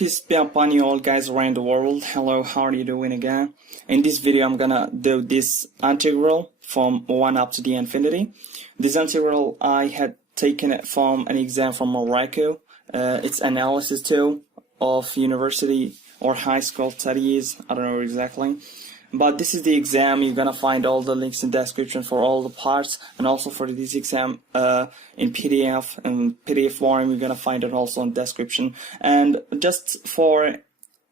Peace be upon you all guys around the world. Hello, how are you doing again? In this video I'm gonna do this integral from 1 up to the infinity. This integral I had taken it from an exam from Morocco. It's analysis tool of university or high school studies, I don't know exactly. But this is the exam. You're gonna find all the links in the description for all the parts, and also for this exam in PDF and PDF form. You're gonna find it also in description. And just for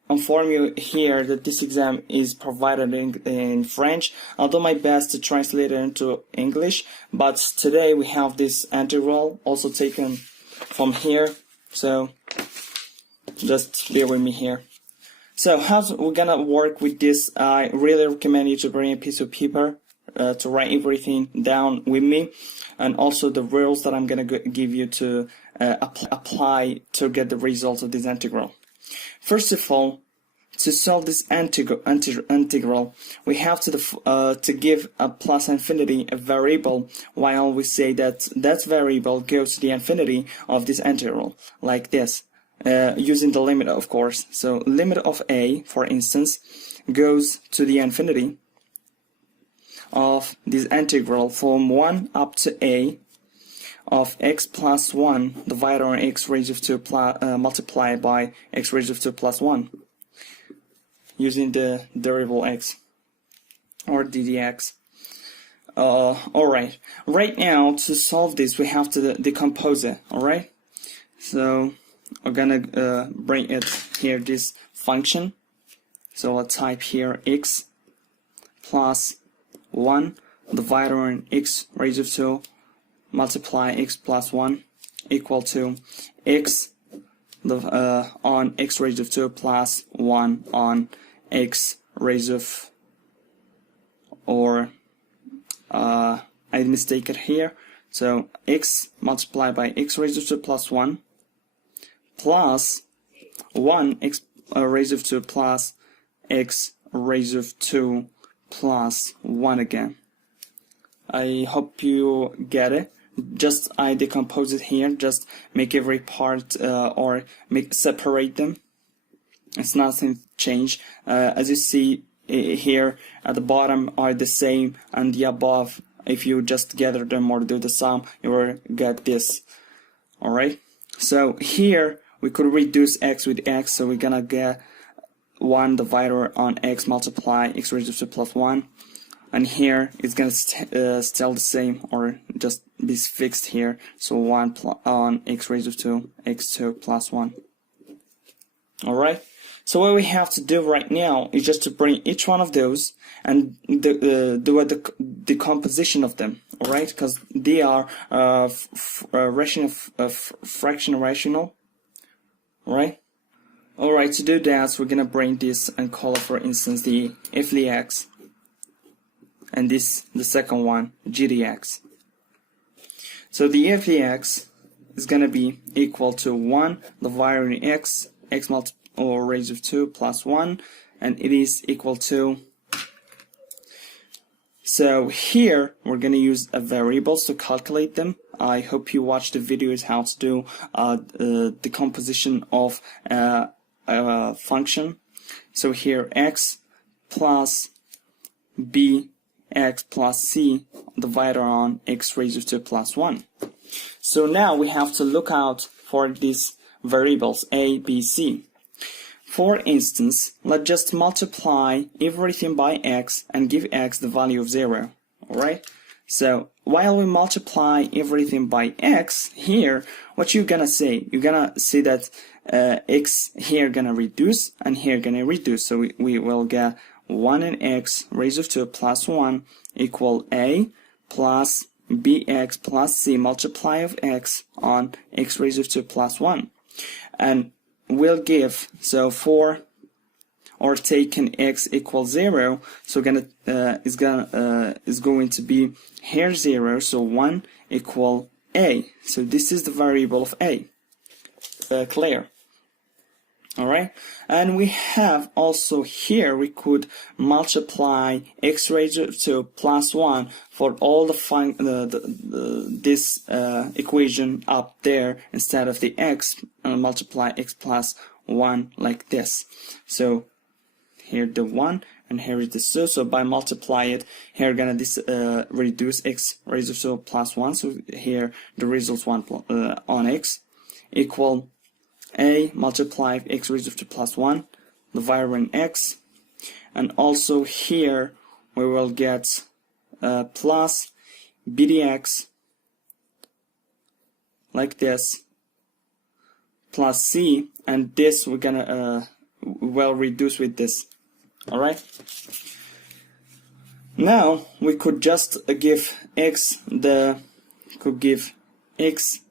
inform you here that this exam is provided in French. I'll do my best to translate it into English. But today we have this integral also taken from here. So just bear with me here. So how we're gonna work with this, I really recommend you to bring a piece of paper to write everything down with me, and also the rules that I'm gonna give you to apply to get the results of this integral. First of all, to solve this integral, we have to give a plus infinity a variable, while we say that that variable goes to the infinity of this integral, like this. Using the limit, of course. So limit of a, for instance, goes to the infinity of this integral from 1 up to a of x plus 1 divided on x raised to 2 multiplied by x raised to 2 plus 1, using the variable x or ddx. Alright, right now to solve this we have to decompose it. Alright, so we're gonna bring it here, this function. So I'll type here x plus 1 divided on x raised to multiply x plus 1 equal to x on x raised to plus 1 on x raised of, or I mistake it here. So x multiplied by x raised to plus 1 plus 1 x raised to plus x raised to plus 1 again. I hope you get it. Just I decompose it here, just make every part or separate them. It's nothing change. As you see here at the bottom are the same, and the above, if you just gather them or do the sum, you will get this. Alright, so here we could reduce x with x, so we're gonna get 1 divided on x multiply x raised to plus 1, and here it's gonna still the same, or just be fixed here, so 1 on x raised to x2 plus 1. Alright, so what we have to do right now is just to bring each one of those and do a decomposition of them. Alright, because they are fraction rational. Alright, to do that, we're gonna bring this and call it, for instance, the f dx, and this the second one, g dx. So the f dx is gonna be equal to 1 divided on x or raised of 2 plus 1, and it is equal to. So here we're going to use a variables to calculate them. I hope you watched the videos how to do decomposition of a function. So here x plus b x plus c divided on x raised to plus 1. So now we have to look out for these variables a, b, c. For instance, let's just multiply everything by x and give x the value of 0. Alright? So while we multiply everything by x, here, what you're gonna say? You're gonna see that x here gonna reduce and here gonna reduce. So we will get 1 in x raised to plus 1 equal a plus bx plus c multiply of x on x raised to plus 1. And we'll give, so for or taking x equals 0, so is going to be here 0, so 1 equal a. So this is the variable of a. Clear? Alright, and we have also here we could multiply x raised to plus 1 for all this equation up there instead of the x, and multiply x plus 1 like this. So here the 1 and here is the 2, so by multiply it, here gonna reduce x raised to 2 plus 1, so here the results 1 on x equal a multiply x raised to 2 plus 1 divided by x, and also here we will get plus b dx like this plus c, and this we're gonna well reduce with this. Alright, now we could just give x the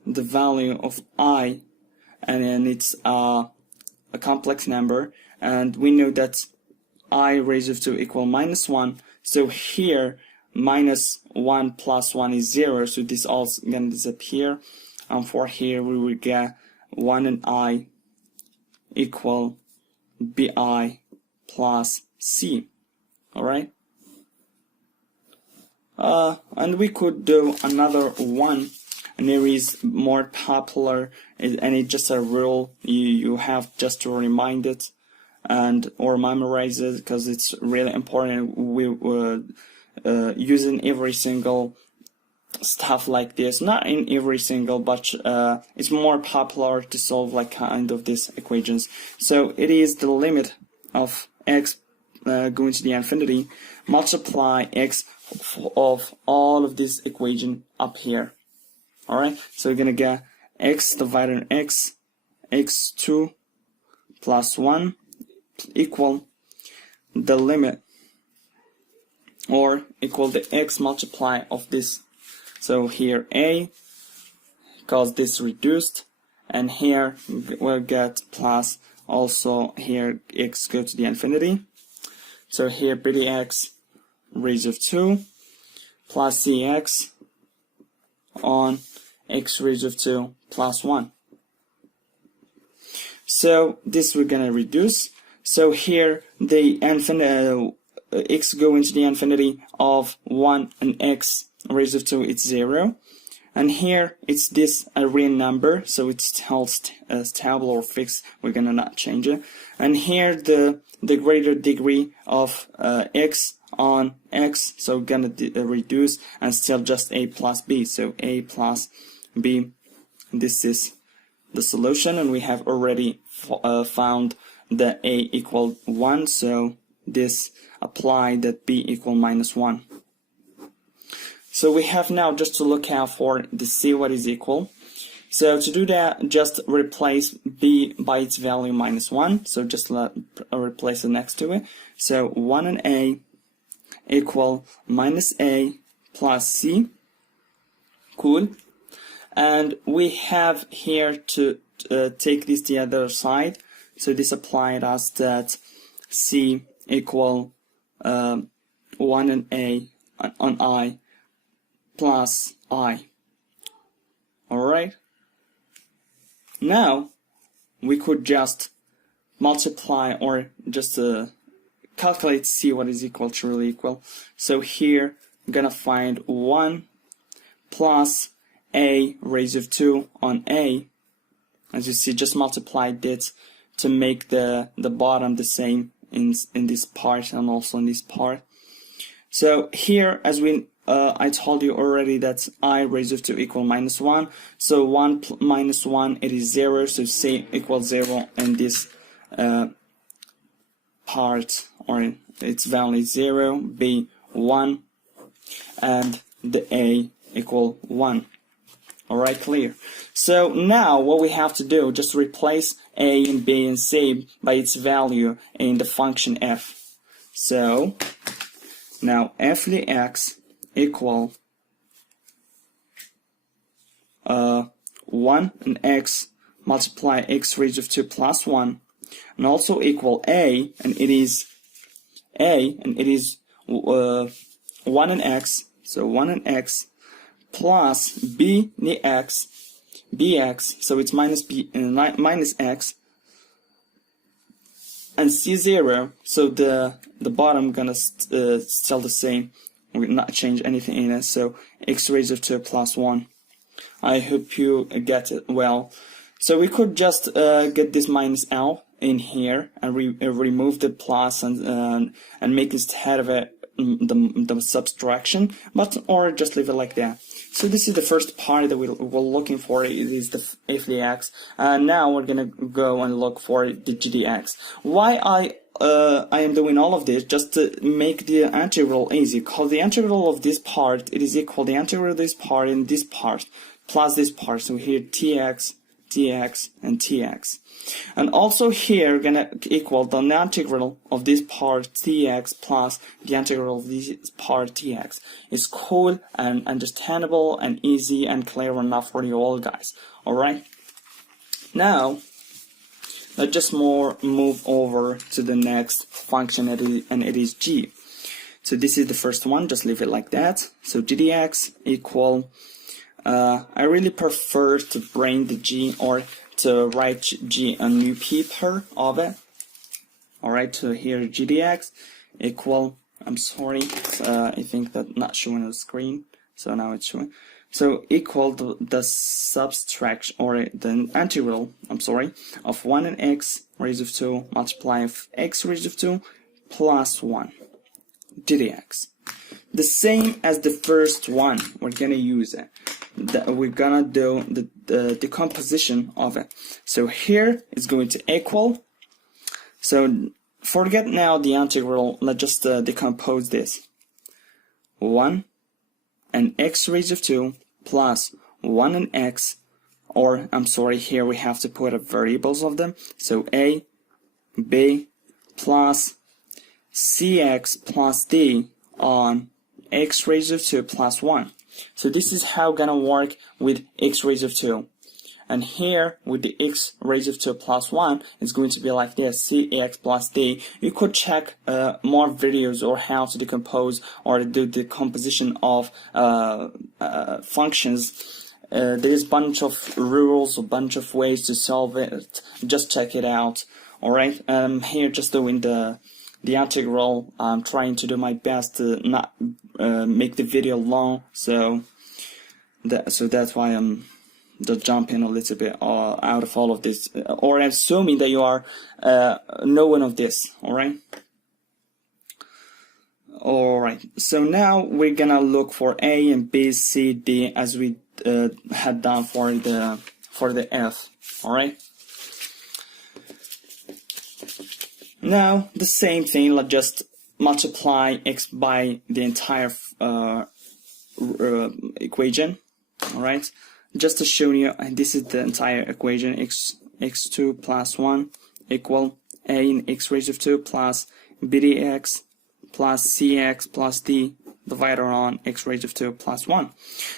value of I, and then it's a complex number, and we know that I raised to equal minus 1, so here minus 1 plus 1 is 0, so this all gonna disappear, and for here we will get 1 and I equal bi plus c. Alright, and we could do another one, and it is more popular, and it's just a rule you have just to remind it and or memorize it, because it's really important. We would using every single stuff like this, not in every single, but it's more popular to solve like kind of these equations. So it is the limit of x going to the infinity multiply x of all of this equation up here. Alright, so we're gonna get x divided on x, x2 plus 1 equal the limit, or equal the x multiply of this. So here a, because this reduced, and here we'll get plus also here x go to the infinity. So here b dx raised of 2 plus cx on x raised of 2 plus 1. So this we're gonna reduce. So here the infinite x go into the infinity of 1 and x raised of 2, it's 0. And here it's this a real number, so it's held stable or fixed, we're gonna not change it. And here the greater degree of x on x, so we're gonna reduce, and still just a plus b, so a plus b. This is the solution, and we have already found the a equal 1, so this apply that b equal minus 1. So we have now just to look out for the c what is equal. So to do that, just replace b by its value minus 1, so just replace it next to it. So 1 and a equal minus a plus c. Cool. And we have here to take this to the other side, so this applied us that c equal 1 and a on I plus I. Alright, now we could just multiply or just calculate c what is equal to really equal. So here I'm gonna find 1 plus a raised of 2 on a. As you see, just multiplied it to make the bottom the same in this part and also in this part. So here, as we I told you already that I raised of 2 equal minus 1. So 1 minus 1, it is 0. So c equals 0, and this part, or its value is 0, b 1, and the a equal 1. Alright, clear. So now what we have to do, just replace a and b and c by its value in the function f. So now f dx equal 1 and x multiply x raised of 2 plus 1, and also equal a, and it is 1 and x, so 1 and x plus b dx bx, so it's minus b minus x, and c0, so the bottom gonna still the same. We will not change anything in it, so x raised of 2 plus 1. I hope you get it well. So we could just get this minus L in here and remove the plus and make instead of it the subtraction, or just leave it like that. So this is the first part that we're looking for. It is the f dx. Now we're gonna go and look for the gdx. Why I am doing all of this just to make the integral easy, because the integral of this part, it is equal the integral of this part and this part plus this part. So here tx, tx, and tx. And also here gonna equal the integral of this part tx plus the integral of this part tx. It's cool and understandable and easy and clear enough for you all guys. Alright? Now let's just move over to the next function, and it is g. So this is the first one, just leave it like that. So gdx equal, I really prefer to bring the g or to write g on new paper of it. Alright, so here gdx equal, I'm sorry, I think that's not showing on the screen, so now it's showing. So equal the subtraction, or the integral, I'm sorry, of 1 and x raised to 2 multiply of x raised to 2 plus 1 gdx. The same as the first one, we're gonna use it. We're gonna do the decomposition of it. So here it's going to equal. So forget now the integral. Let's just decompose this. 1 and x raised to 2 plus 1 and x, or I'm sorry, here we have to put variables of them. So a, b plus cx plus d on x raised to 2 plus 1. So this is how gonna work with x raised to 2. And here with the x raised to 2 plus 1, it's going to be like this, cx plus d. You could check more videos or how to decompose or do the composition of functions. There's a bunch of rules, a bunch of ways to solve it. Just check it out. Alright, here just doing the integral. I'm trying to do my best to not make the video long, so that's why I'm just jumping a little bit out of all of this, or assuming that you are knowing of this. Alright, so now we're gonna look for a and b, c, d as we had done for the f. Alright, now the same thing, let's just multiply x by the entire equation. Alright, just to show you, this is the entire equation, x2 plus 1 equal a in x raised to 2 plus b dx plus cx plus d divided on x raised to 2 plus 1.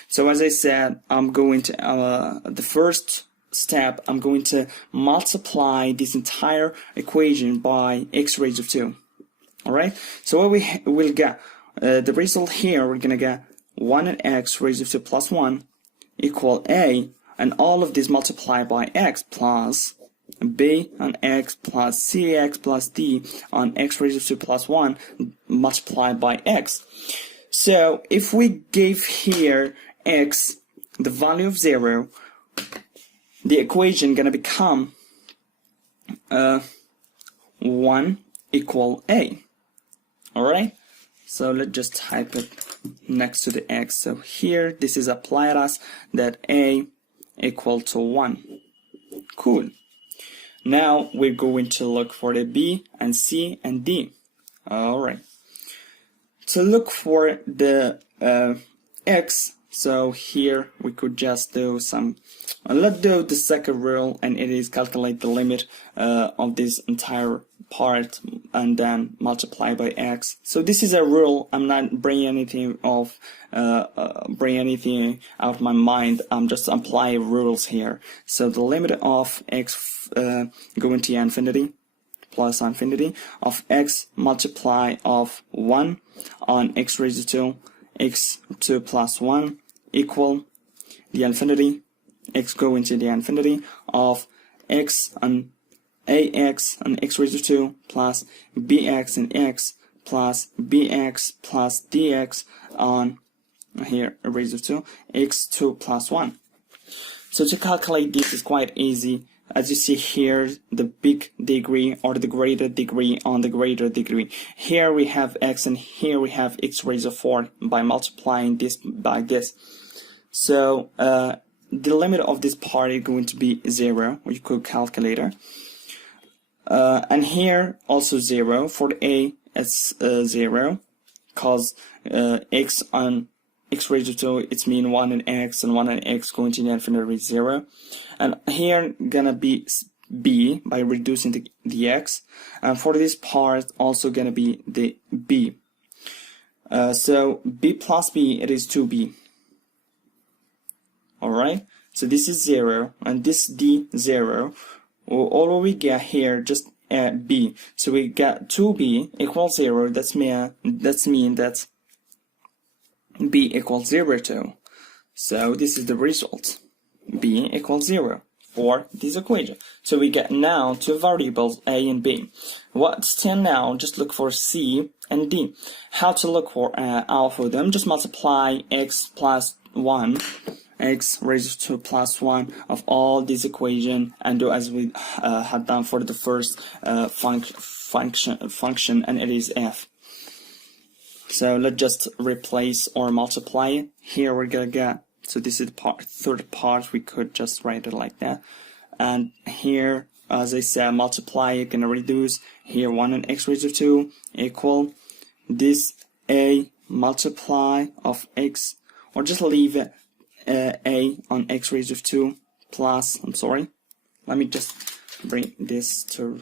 So as I said, I'm going to the first step, I'm going to multiply this entire equation by x raised to 2. Alright, so what we will get, the result here, we're gonna get 1 and x raised to 2 plus 1 equal a, and all of this multiplied by x plus b on x plus cx plus d on x raised to 2 plus 1 multiplied by x. So if we give here x the value of 0, the equation gonna become 1 equal a. Alright, so let's just type it next to the x. So here this is applied as that a equal to 1. Cool. Now we're going to look for the b and c and d. Alright, to look for the x, so here we could just do some, let's do the second rule, and it is calculate the limit of this entire part and then multiply by x. So this is a rule. I'm not bringing anything out of my mind. I'm just applying rules here. So the limit of x going to infinity plus infinity of x multiply of 1 on x raised to 2 x2 plus 1 equal the infinity, x going to the infinity of x and ax and x raised to 2 plus bx and x plus bx plus dx on here raised to 2 x2 plus 1. So to calculate this is quite easy. As you see here, the big degree or the greater degree on the greater degree. Here we have x and here we have x raised to 4 by multiplying this by this. So the limit of this part is going to be 0, or you could calculator. And here also 0. For the a, it's 0, because x on x raised to 2, it's mean 1 and x, and 1 and x going to the infinity is 0. And here gonna be b by reducing the x. And for this part also gonna be the b. So b plus b, it is 2b. Alright, so this is 0, and this d 0. All we get here just b. So we got 2b equals 0. That's mean that b equals 0 too. So this is the result. B equals 0 for this equation. So we get now two variables a and b. What's still now? Just look for c and d. How to look for all for them? Just multiply x plus 1, x raised to plus 1 of all this equation, and do as we had done for the first function, and it is f. So let's just replace or multiply it. Here we're gonna get, so this is the third part, we could just write it like that. And here, as I said, multiply, you're gonna reduce. Here 1 and x raised to 2 equal this a multiply of x, or just leave it a on x raised to 2 plus, I'm sorry, let me just bring this to,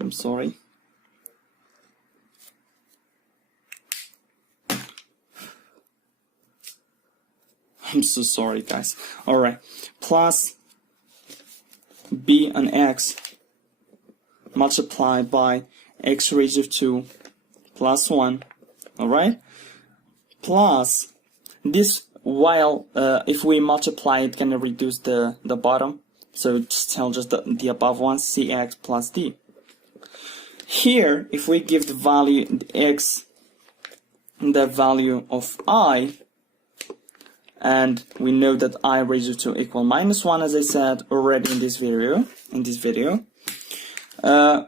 I'm sorry. I'm so sorry, guys. Alright. Plus b on x multiplied by x raised to 2 plus 1. Alright? Plus this, while if we multiply it, can reduce the bottom. So it's still just the above one, cx plus d. Here, if we give the value x, the value of I, and we know that I raised to equal minus 1, as I said already in this video,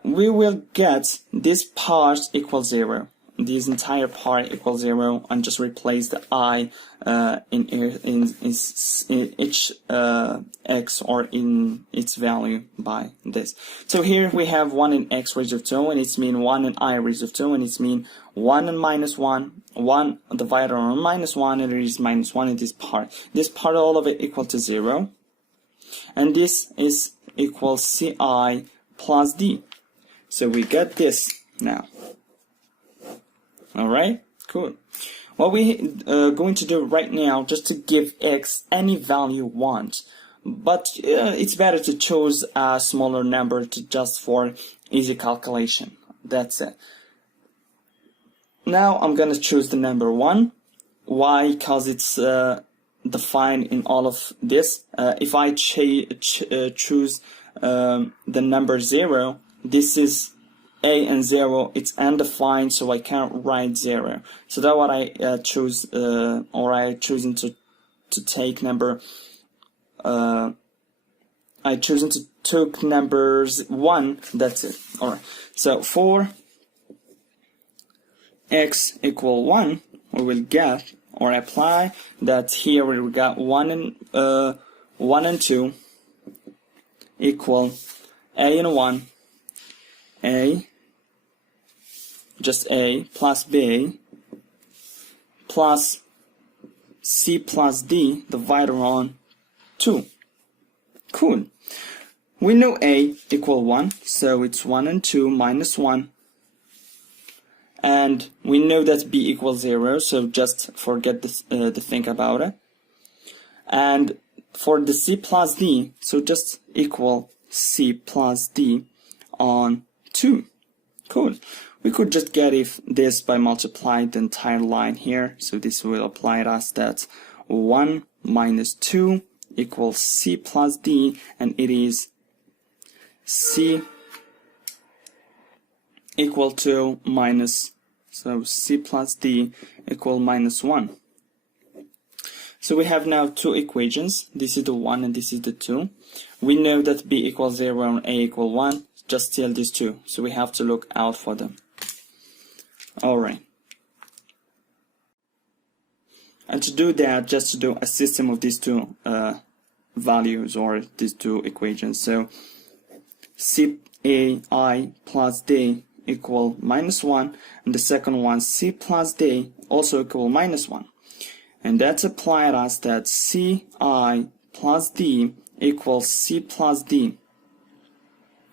we will get this part equal 0. This entire part equals 0, and just replace the I in each x or in its value by this. So here we have 1 in x raised to 2, and it's mean 1 in I raised to 2, and it's mean 1 and minus 1, 1 divided on minus 1, and it is minus 1 in this part. This part, all of it equal to 0, and this is equal ci plus d. So we get this now. Alright, cool. What we going to do right now, just to give x any value you want, but it's better to choose a smaller number just for easy calculation. That's it. Now I'm gonna choose the number 1. Why? Because it's defined in all of this. If I choose the number 0, this is a and 0, it's undefined, so I can't write 0. So that's what I choose, or I choosing to take number. I choosing to take numbers 1. That's it. All right. So for x equal 1, we will get or apply that here we got 1 and 2 equal a and 1, a, just a, plus b, plus c plus d divided on 2. Cool. We know a equal 1, so it's 1 and 2 minus 1. And we know that b equals 0, so just forget this, to think about it. And for the c plus d, so just equal c plus d on 2. Cool. We could just get if this by multiplying the entire line here. So this will apply to us that 1 minus 2 equals c plus d, and it is c equal to minus, so c plus d equal minus 1. So we have now two equations. This is the 1 and this is the 2. We know that b equals 0 and a equal 1. Just still these two. So we have to look out for them. Alright. And to do that, just to do a system of these two values or these two equations. So CAI plus D equal -1, and the second one C plus D also equal -1. And that's applied as that CI plus D equals C plus D.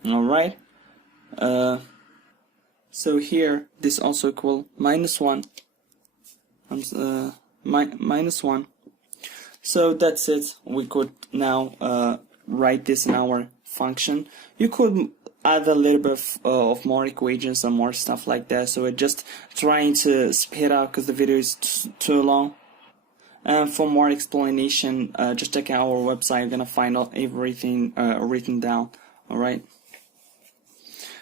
Alright? So here, this also equal -1. -1. So that's it. We could now write this in our function. You could add a little bit of more equations and more stuff like that. So we're just trying to speed up because the video is too long. And for more explanation, just check out our website. You're gonna find out everything written down. Alright.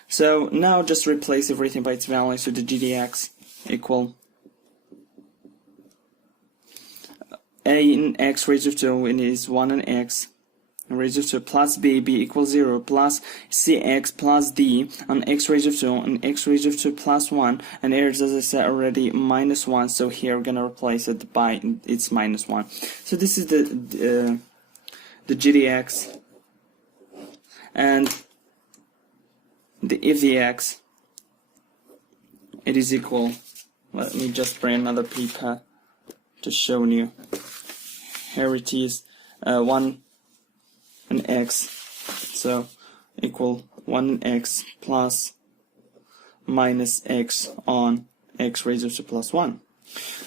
So now just replace everything by its value. So the GDX equal a in x raised to 2, and it is 1 in x raised to 2 plus b equals 0 plus cx plus d on x raised to 2 and x raised to 2 plus 1, and here's, as I said already, -1. So here we're gonna replace it by its -1. So this is the GDX, and if the x it is equal, let me just bring another paper to show you. Here it is, 1 and x, so equal 1 and x plus minus x on x raised to plus 1.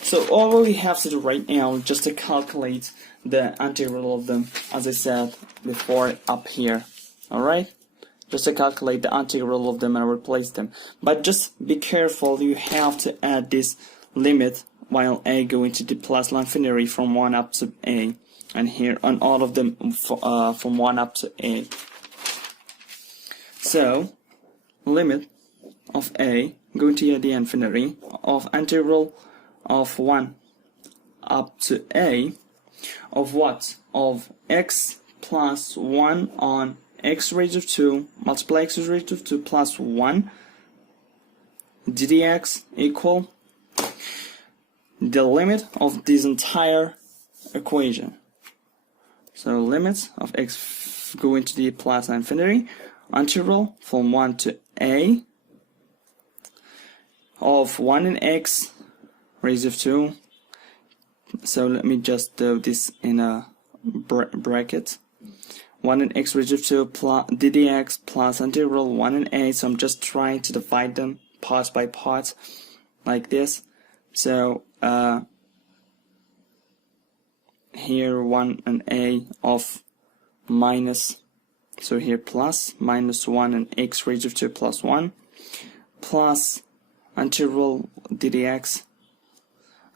So all we have to do right now is just to calculate the integral of them, as I said before, up here. Alright? Just to calculate the integral of them and replace them. But just be careful, you have to add this limit while a going to the plus infinity from 1 up to a, and here on all of them from 1 up to a. So limit of a going to the infinity of integral of 1 up to a of what? Of x plus 1 on x raised to 2 multiply x raised to 2 plus 1 ddx equal the limit of this entire equation. So limits of x going to the plus infinity, integral from 1 to a of 1 in x raised to 2. So let me just do this in a bracket. 1 in x raised to 2 plus ddx plus integral 1 in a. So I'm just trying to divide them part by part like this. So here 1 and a of minus, so here plus -1 and x raised to 2 plus 1 plus integral ddx.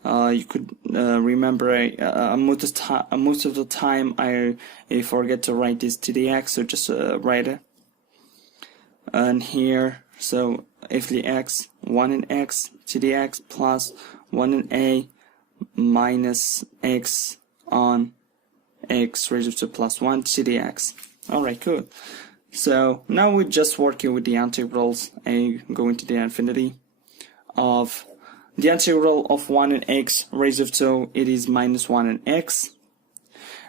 You could remember most of the time I forget to write this ddx, so just write it. And here, so if the x 1 in x ddx plus 1 in a minus x on x raised to plus 1 ddx. Alright, good. So now we're just working with the integrals, a going to the infinity of the integral of 1 in x raised to 2, it is -1 in x,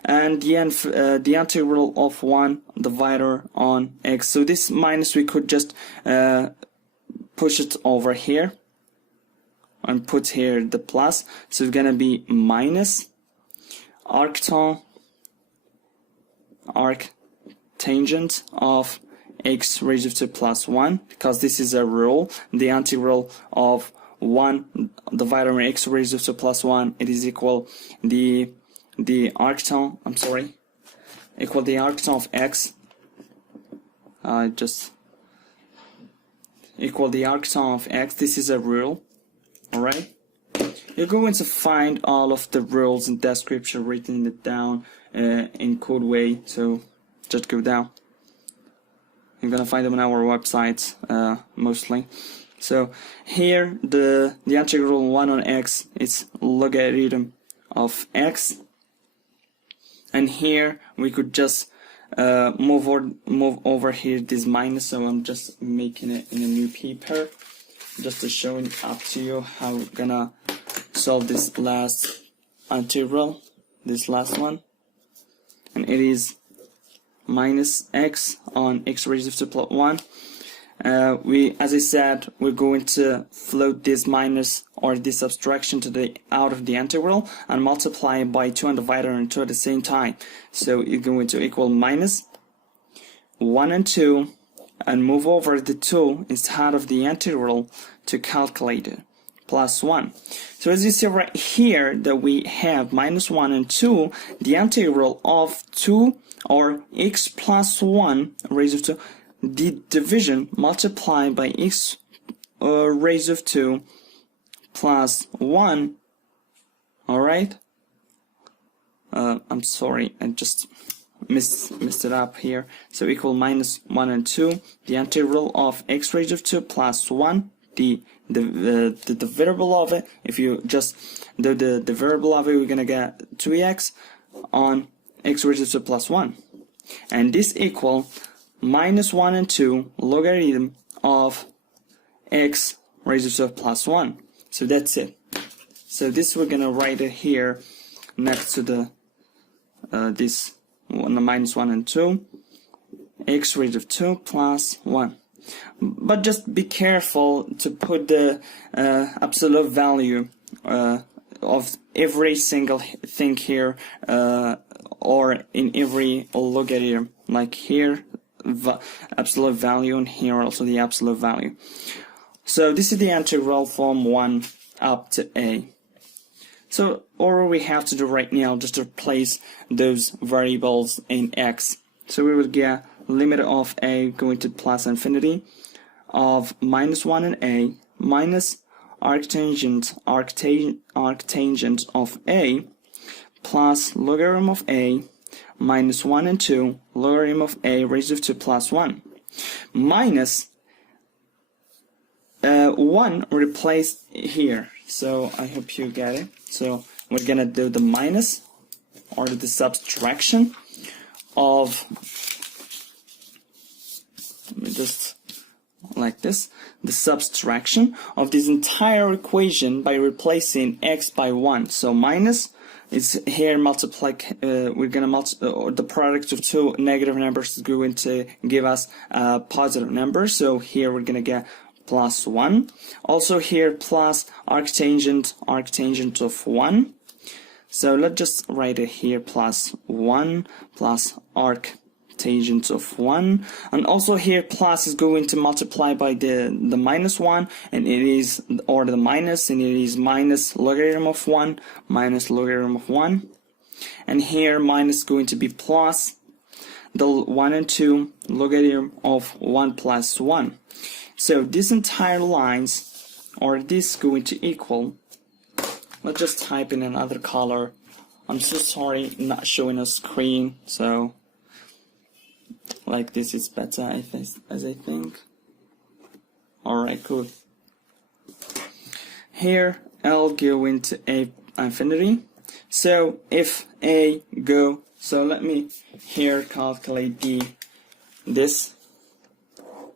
and the integral of 1 divided on x. So this minus we could just push it over here and put here the plus, so it's gonna be minus arctangent of x raised to plus 1, because this is a rule. The integral of 1 divided by x raised to plus 1, it is equal the arctangent, equal the arctangent of x, just equal the arctangent of x. This is a rule. Alright, you're going to find all of the rules in description written it down in code way, so just go down. You're gonna find them on our website mostly. So here the integral 1 on x is logarithm of x, and here we could just move over here this minus, so I'm just making it in a new paper just to show it up to you how we're gonna solve this last integral, this last one, and it is minus x on x raised to plus 1. As I said, we're going to float this minus or this subtraction to the out of the integral and multiply it by 2 and divide it on 2 at the same time. So it's going to equal minus 1 and 2, and move over the 2 instead of the integral to calculate it, plus 1. So as you see right here that we have minus 1 and 2, the integral of 2 or x plus 1 raised to the division multiplied by x raised to plus 1. Alright, I'm sorry, I just messed it up here. So equal minus 1 and 2, the integral of x raised to plus 1, the variable of it. If you just do the variable of it, we're gonna get 2x on x raised to plus 1, and this equal minus 1 and 2 logarithm of x raised to plus 1. So that's it. So this we're gonna write it here next to the this one, the minus 1 and 2, x raised to plus 1. But just be careful to put the absolute value of every single thing here, or in every logarithm, like here absolute value, and here also the absolute value. So this is the integral from 1 up to a. So all we have to do right now just to replace those variables in x. So we will get limit of a going to plus infinity of minus 1 and a minus arctangent of a plus logarithm of a minus 1 and 2 logarithm of a raised to plus 1 minus 1 replaced here. So I hope you get it. So we're gonna do the minus or the subtraction of, let me just like this, the subtraction of this entire equation by replacing x by 1. So minus, it's here multiply, we're gonna multiply the product of two negative numbers is going to give us a positive number. So here we're gonna get plus 1. Also here plus arctangent of 1. So let's just write it here, plus 1 plus arctangent of 1, and also here plus is going to multiply by the minus 1, and it is, or the minus, and it is minus logarithm of 1 minus logarithm of 1, and here minus is going to be plus the 1 and 2 logarithm of 1 plus 1. So these entire lines, or this is going to equal, let's just type in another color. I'm so sorry not showing a screen, so like this is better as I think. Alright, cool. Here I'll go into a infinity. So if a go, so let me here calculate this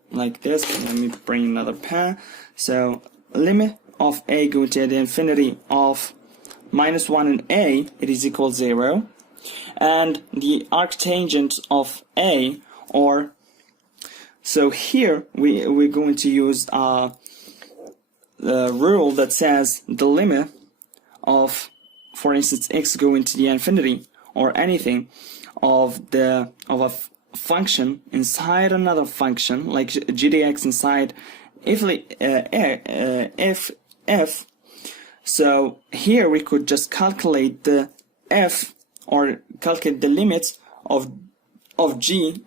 like this. Let me bring another pen. So limit of a going to the infinity of minus 1 and a, it is equal 0, and the arctangent of a, or so here we're going to use the rule that says the limit of, for instance, x going to the infinity or anything of a function inside another function, like g dx inside f. So here we could just calculate the f, or calculate the limits of g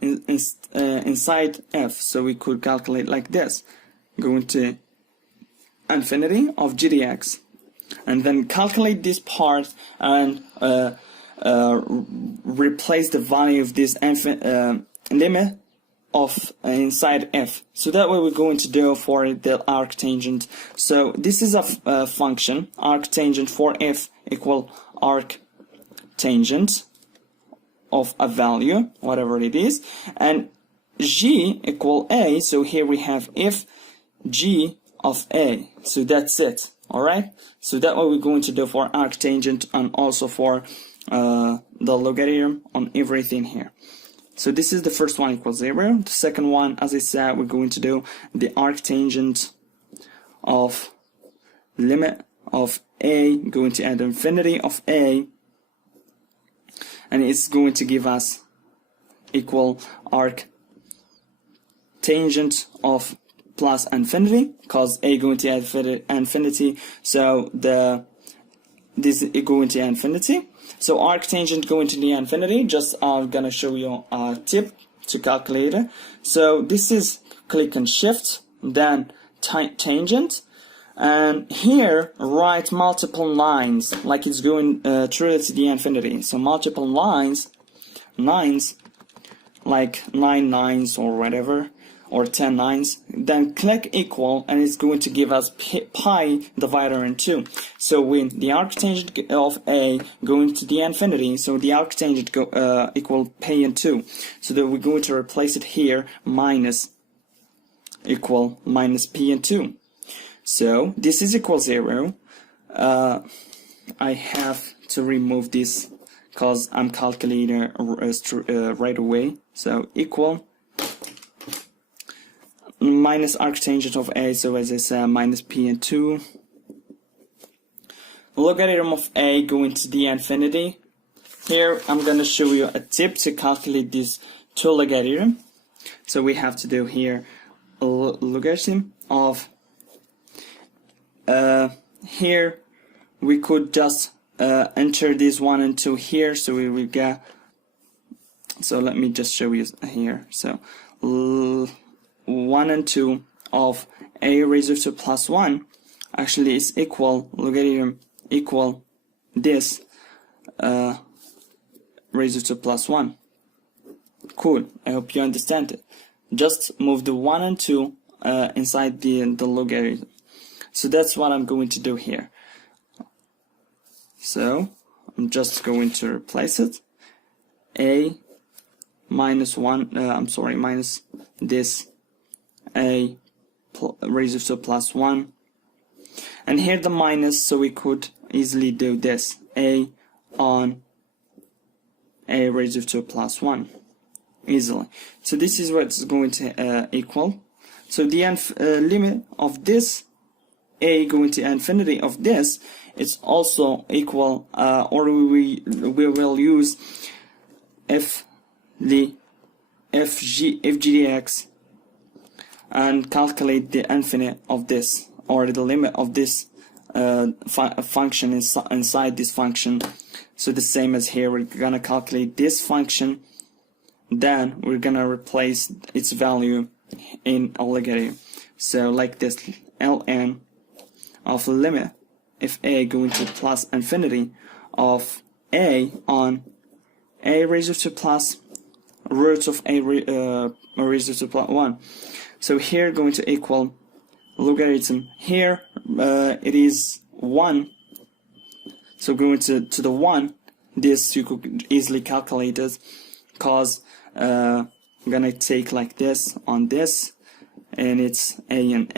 inside f. So we could calculate like this, going to infinity of g dx, and then calculate this part and replace the value of this limit of inside f. So that way we're going to do for the arctangent. So this is a function, arctangent for f equal arctangent of a value, whatever it is, and g equal a. So here we have if g of a. So that's it. All right. So that's what we're going to do for arctangent and also for the logarithm on everything here. So this is the first one equals 0. The second one, as I said, we're going to do the arctangent of limit of a going to add infinity of a, and it's going to give us equal arctangent of plus infinity, because a going to add infinity, so this is going to infinity. So arctangent going to the infinity, just I'm gonna show you a tip to calculate it. So this is click and shift, then tangent, and here write multiple lines like it's going through to the infinity. So multiple lines, like 9 nines or whatever, or 10 nines, then click equal, and it's going to give us pi divided in 2. So when the arctangent of a going to the infinity, so the arctangent equal pi in 2. So that we're going to replace it here, minus equal minus p in 2. So this is equal 0. I have to remove this because I'm calculating right away. So equal minus arctangent of a, so as I said, minus p in 2. Logarithm of a going to the infinity. Here I'm going to show you a tip to calculate this two logarithm. So we have to do here a logarithm of here we could just enter this 1 and 2 here, so we will get, so let me just show you here. So 1 and 2 of a raised to plus 1 actually is equal logarithm equal this raised to plus 1. Cool, I hope you understand it. Just move the 1 and 2 inside the logarithm. So that's what I'm going to do here. So I'm just going to replace it. A minus 1, minus this a raised to plus 1. And here the minus, so we could easily do this. A on a raised to plus 1. Easily. So this is what's going to equal. So the limit of this a going to infinity of this, it's also equal, or we will use fgdx and calculate the infinite of this, or the limit of this function inside this function. So the same as here, we're gonna calculate this function, then we're gonna replace its value in a logarithm. So like this, ln of limit if a going to plus infinity of a on a raised to plus root of a raised to plus 1. So here going to equal logarithm. Here it is 1. So going to the 1, this you could easily calculate it, because I'm gonna take like this on this, and it's a and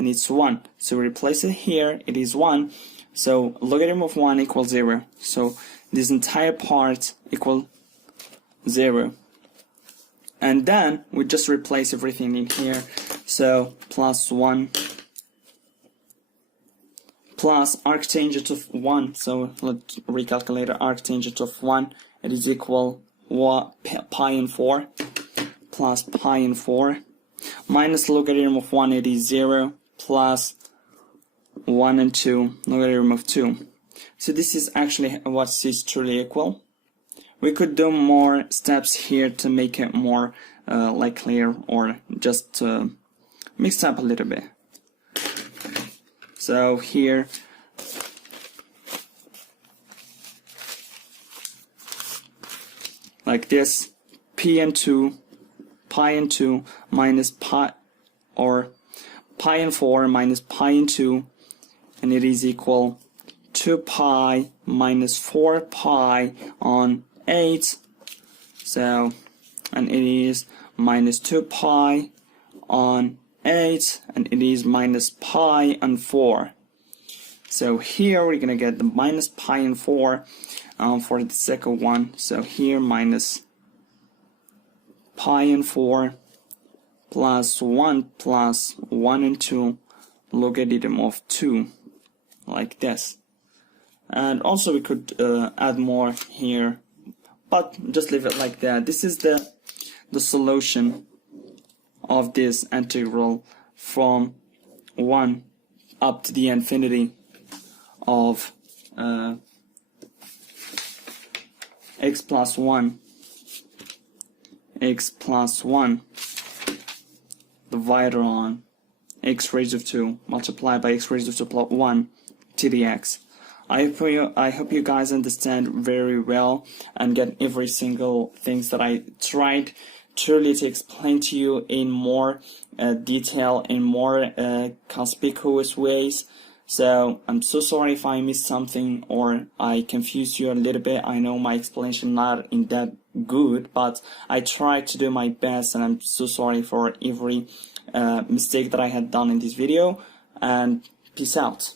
it's 1. So replace it here, it is 1. So logarithm of 1 equals 0. So this entire part equal 0. And then we just replace everything in here. So plus 1 plus arctangent of 1. So let's recalculate arctangent of 1. It is equal pi and 4 plus pi and 4 minus logarithm of 1, it is 0, plus 1 and 2, logarithm of 2. So this is actually what is truly equal. We could do more steps here to make it more like clear, or just mix up a little bit. So here like this, p and 2, pi and 2 minus pi, or pi and 4 minus pi and 2, and it is equal 2 pi minus 4 pi on 8 So, and it is minus 2 pi on 8, and it is minus pi on 4. So here we're gonna get the minus pi and 4 for the second one. So here minus pi and 4 plus 1 and 2 logarithm of 2, like this. And also we could add more here, but just leave it like that. This is the solution of this integral from 1 up to the infinity of x plus 1 divided on x raised to 2 multiplied by x raised to 1 to the x. I hope you guys understand very well and get every single things that I tried truly to explain to you in more detail, in more conspicuous ways. So I'm so sorry if I missed something or I confused you a little bit. I know my explanation not in that good, but I tried to do my best, and I'm so sorry for every mistake that I had done in this video. And peace out.